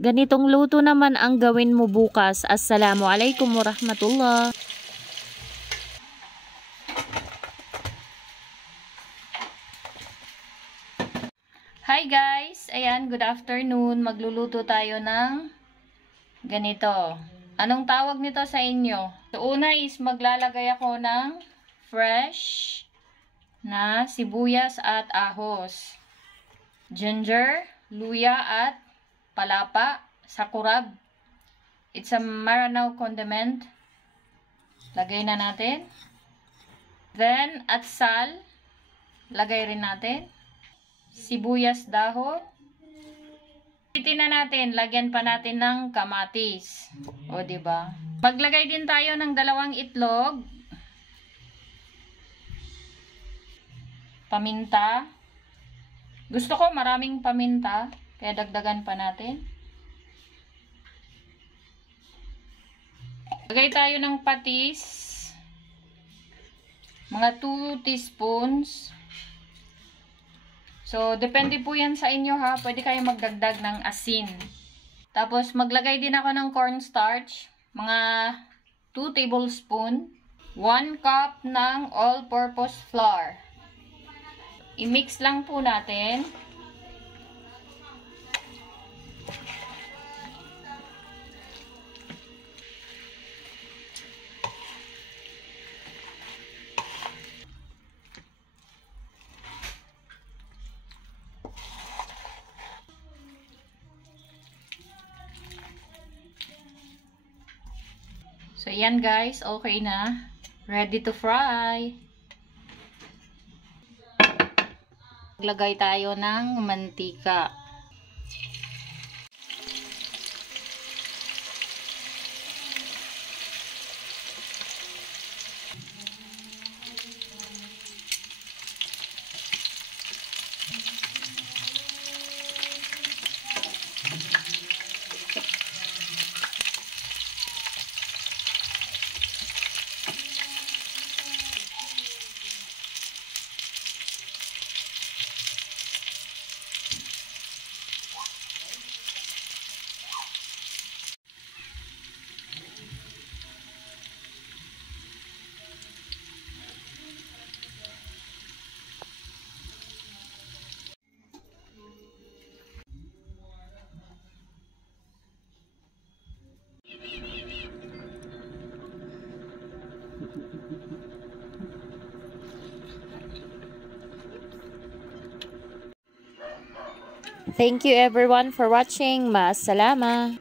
Ganitong luto naman ang gawin mo bukas. Assalamualaikum warahmatullah. Hi guys! Ayan, good afternoon. Magluluto tayo ng ganito. Anong tawag nito sa inyo? So, una is maglalagay ako ng fresh na sibuyas at ahos. Ginger, luya at palapa, sakurab. It's a Maranao condiment. Lagay na natin. Then, atsal. Lagay rin natin. Sibuyas dahon. Pitin na natin. Lagyan pa natin ng kamatis. O, diba? Maglagay din tayo ng 2 itlog. Paminta. Gusto ko maraming paminta, kaya dagdagan pa natin. Lagay tayo ng patis. Mga 2 teaspoons. So, depende po yan sa inyo ha. Pwede kayo magdagdag ng asin. Tapos, maglagay din ako ng cornstarch. Mga 2 tablespoon. 1 cup ng all-purpose flour. I-mix lang po natin. So, yan guys. Okay na. Ready to fry. Maglagay tayo ng mantika. Thank you everyone for watching. Maasalama.